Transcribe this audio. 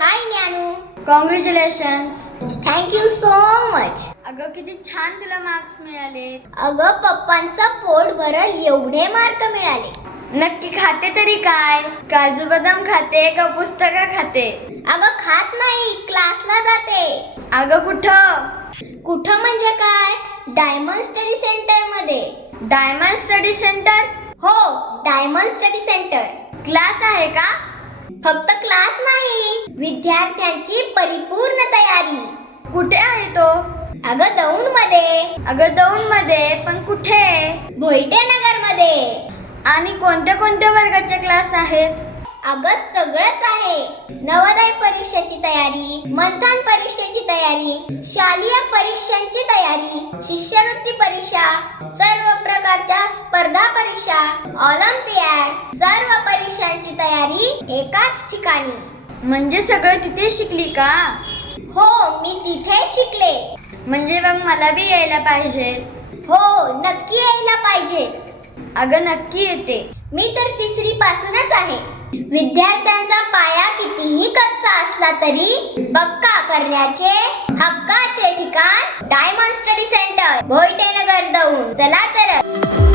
हाय ज्ञानू. Congratulations. Thank you so much. अगं किती छान तुला मार्क्स मिळाले. अगं पप्पांचं पोट भरल एवढे मार्क मिळाले. नक्की खाते तरी काय? काजू बदाम खाते का पुस्तकं खाते? अगं खात नाही, क्लासला जाते. अगं कुठं? कुठं म्हणजे काय? डायमंड स्टडी सेंटर मध्ये. Diamond study centre? हो, डायमंड स्टडी सेंटर. क्लास आहे का? फक्त क्लास नाही, विद्यार्थ्यांची परिपूर्ण तयारी. कुठे आहे तो? अगं दौंड मध्ये. अगं दौंड मध्ये पण कुठे? भोईटे नगर मध्ये. आणि कोणत्या कोणत्या वर्गाचे क्लास आहेत? अगं सगळंच आहे. नवोदय परीक्षेची तयारी, मंथन परीक्षेची तयारी, शालेय परीक्षांची तयारी, शिष्यवृत्ती परीक्षा, सर्व प्रकारच्या स्पर्धा परीक्षा, ऑलिम्पियाड, सर्व परीक्षांची तयारी एकाच ठिकाणी. म्हणजे सगळं तिथे शिकली का? हो, मी तिथे शिकले. म्हणजे मग मला बी यायला पाहिजे. हो, नक्की यायला पाहिजे. अगं नक्की येते. मी तर 3री पासूनच आहे. विद्यार्थ्यांचा पाया कितीही कच्चा असला तरी पक्का करण्याचे हक्काचे ठिकाण डायमंड स्टडी सेंटर, भोईटे नगर, दौंड. चला तर.